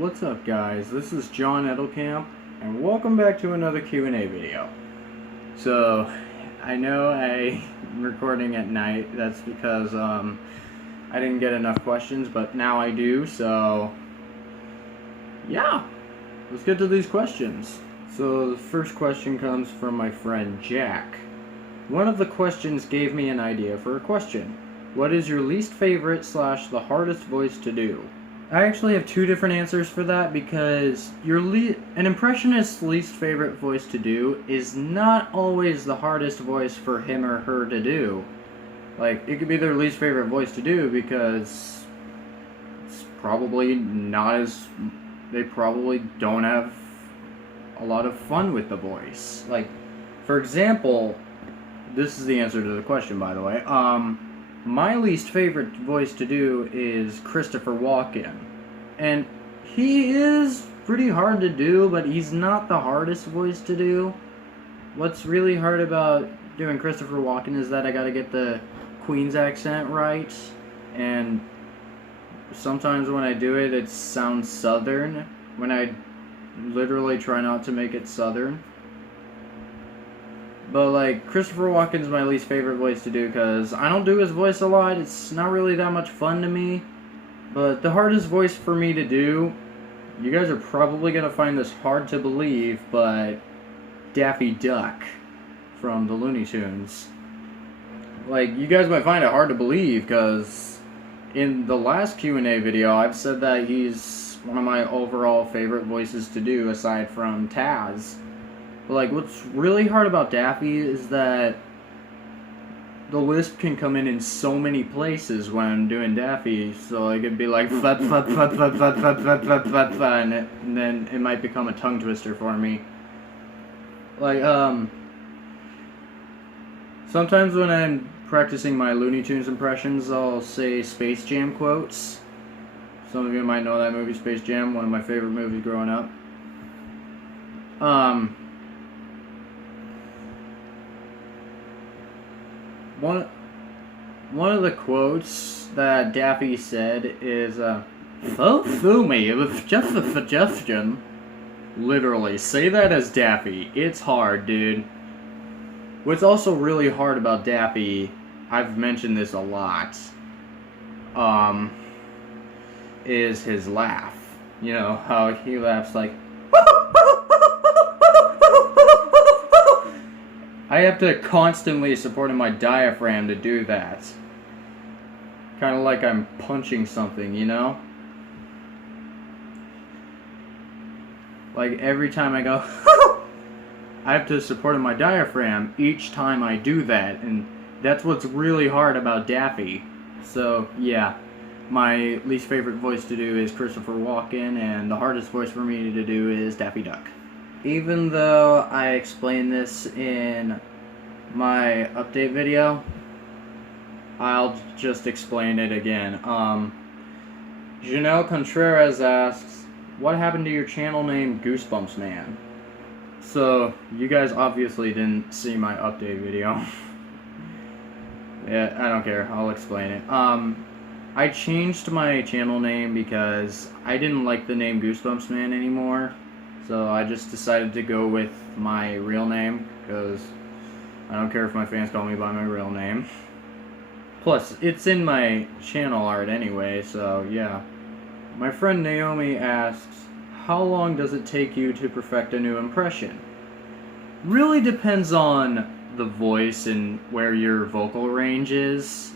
What's up guys, this is John Edelkamp, and welcome back to another Q&A video. So, I know I'm recording at night, that's because I didn't get enough questions, but now I do, so yeah, let's get to these questions. So the first question comes from my friend Jack. One of the questions gave me an idea for a question. What is your least favorite / the hardest voice to do? I actually have two different answers for that because an impressionist's least favorite voice to do is not always the hardest voice for him or her to do. Like, it could be their least favorite voice to do because it's probably they probably don't have a lot of fun with the voice. Like, for example, this is the answer to the question, by the way. My least favorite voice to do is Christopher Walken. And he is pretty hard to do, but he's not the hardest voice to do. What's really hard about doing Christopher Walken is that I gotta get the Queen's accent right. And sometimes when I do it, it sounds southern. When I literally try not to make it southern. But, like, Christopher Walken's my least favorite voice to do because I don't do his voice a lot. It's not really that much fun to me. But the hardest voice for me to do, you guys are probably going to find this hard to believe, but Daffy Duck from the Looney Tunes. Like, you guys might find it hard to believe because in the last Q&A video, I've said that he's one of my overall favorite voices to do aside from Taz. But, like, what's really hard about Daffy is that the lisp can come in so many places when I'm doing Daffy, so it could be like flat, flat, flat, flat, flat, flat, flat, flat, flat, flat, and then it might become a tongue twister for me. Like, sometimes when I'm practicing my Looney Tunes impressions, I'll say Space Jam quotes. Some of you might know that movie, Space Jam, one of my favorite movies growing up. One of the quotes that Daffy said is, "Fool me with just a suggestion." Literally, say that as Daffy. It's hard, dude. What's also really hard about Daffy, I've mentioned this a lot, is his laugh. You know, how he laughs like... I have to constantly support my diaphragm to do that. Kind of like I'm punching something, you know? Like every time I go, I have to support my diaphragm each time I do that, and that's what's really hard about Daffy. So, yeah, my least favorite voice to do is Christopher Walken, and the hardest voice for me to do is Daffy Duck. Even though I explained this in my update video, I'll just explain it again. Janelle Contreras asks, what happened to your channel name Goosebumps Man? So, you guys obviously didn't see my update video. Yeah, I don't care, I'll explain it. I changed my channel name because I didn't like the name Goosebumps Man anymore. So I just decided to go with my real name, because I don't care if my fans call me by my real name. Plus, it's in my channel art anyway, so yeah. My friend Naomi asks, how long does it take you to perfect a new impression? Really depends on the voice and where your vocal range is.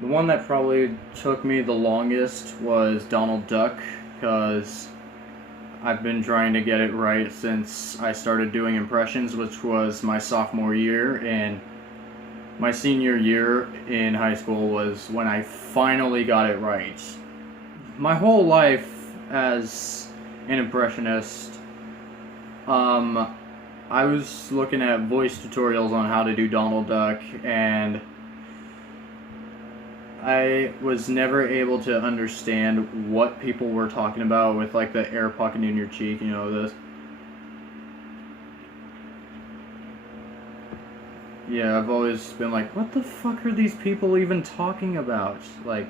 The one that probably took me the longest was Donald Duck, because I've been trying to get it right since I started doing impressions, which was my sophomore year, and my senior year in high school was when I finally got it right. My whole life as an impressionist, I was looking at voice tutorials on how to do Donald Duck, and I was never able to understand what people were talking about with, like, the air pocket in your cheek, you know, this. Yeah, I've always been like, what the fuck are these people even talking about? Like,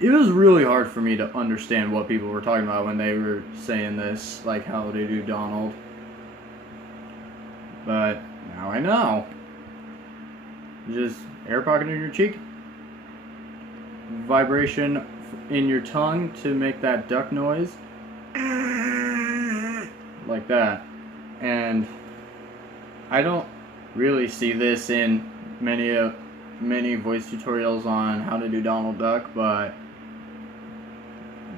it was really hard for me to understand what people were talking about when they were saying this, like how to do Donald. But now I know. Just air pocket in your cheek, vibration in your tongue to make that duck noise, like that. And I don't really see this in many voice tutorials on how to do Donald Duck, but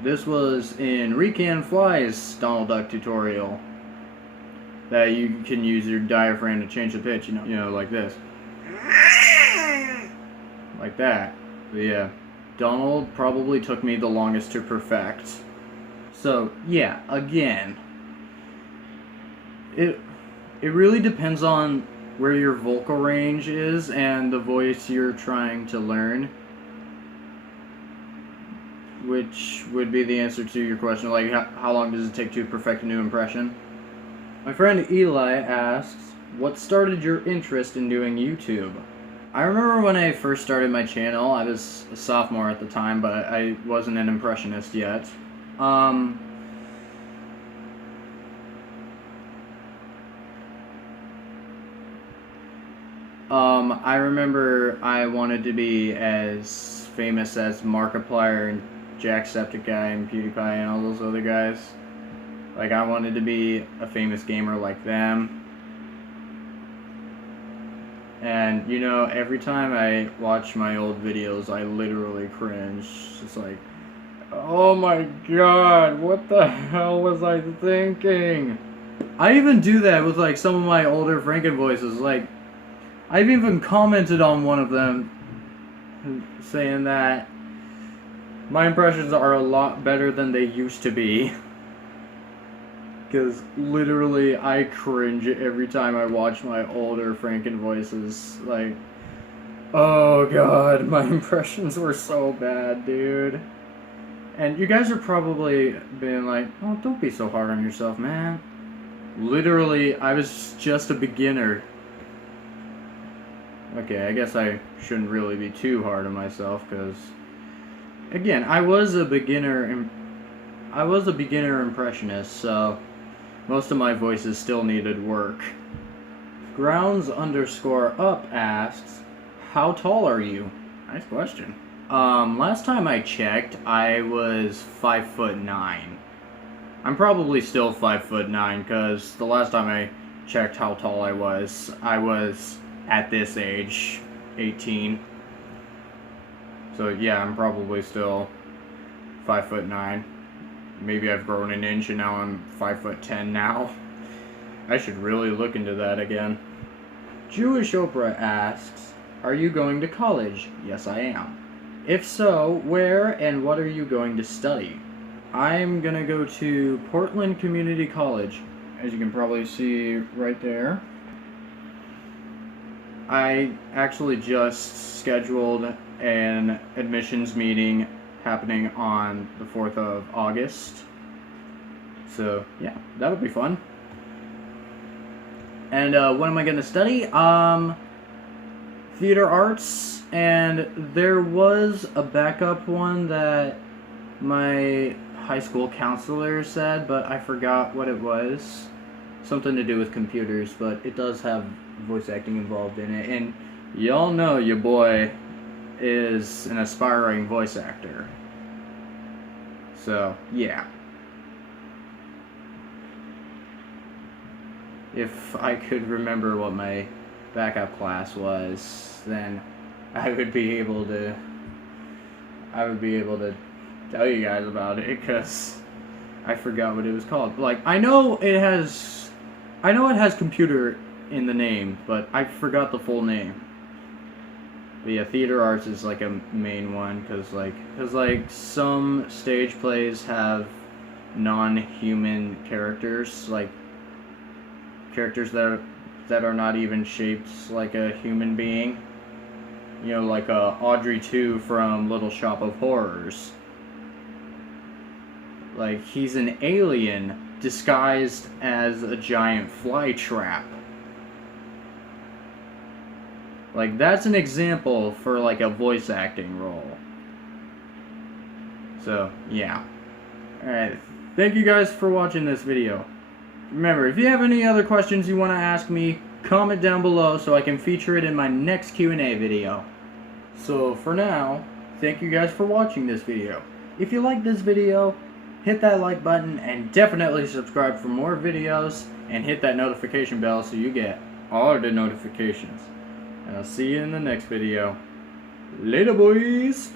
this was in Recan Fly's Donald Duck tutorial that you can use your diaphragm to change the pitch, you know, like this. Like that. But yeah, Donald probably took me the longest to perfect. So yeah, again, it really depends on where your vocal range is and the voice you're trying to learn, which would be the answer to your question, like how long does it take to perfect a new impression? My friend Eli asks, what started your interest in doing YouTube? I remember when I first started my channel, I was a sophomore at the time, but I wasn't an impressionist yet. I remember I wanted to be as famous as Markiplier and Jacksepticeye and PewDiePie and all those other guys. Like, I wanted to be a famous gamer like them. And, you know, every time I watch my old videos, I literally cringe. It's like, oh my god, what the hell was I thinking? I even do that with, like, some of my older Franken voices. Like, I've even commented on one of them saying that my impressions are a lot better than they used to be. Because literally I cringe every time I watch my older Franken voices. Like, oh god, my impressions were so bad, dude. And you guys are probably being like, oh, don't be so hard on yourself, man. Literally, I was just a beginner. Okay, I guess I shouldn't really be too hard on myself, because, again, I was a beginner impressionist, so most of my voices still needed work. Grounds_up asks, how tall are you? Nice question. Last time I checked, I was 5'9". I'm probably still 5'9", because the last time I checked how tall I was at this age, 18. So yeah, I'm probably still 5'9". Maybe I've grown an inch and now I'm 5'10" now. I should really look into that again. Jewish Oprah asks, are you going to college? Yes, I am. If so, where and what are you going to study? I'm gonna go to Portland Community College, as you can probably see right there. I actually just scheduled an admissions meeting happening on the 4th of August. So, yeah, that'll be fun. And what am I going to study? Theater arts, and there was a backup one that my high school counselor said, but I forgot what it was. Something to do with computers, but it does have voice acting involved in it, and y'all know your boy is an aspiring voice actor. So, yeah. If I could remember what my backup class was, then I would be able to tell you guys about it, because I forgot what it was called. Like, I know it has computer in the name, but I forgot the full name. But yeah, theater arts is like a main one, because like some stage plays have non-human characters, like characters that are not even shaped like a human being. You know, like Audrey 2 from Little Shop of Horrors. Like, he's an alien disguised as a giant fly trap. Like, that's an example for, like, a voice acting role. So, yeah. Alright, thank you guys for watching this video. Remember, if you have any other questions you want to ask me, comment down below so I can feature it in my next Q&A video. So, for now, thank you guys for watching this video. If you like this video, hit that like button and definitely subscribe for more videos and hit that notification bell so you get all the notifications. And I'll see you in the next video. Later, boys!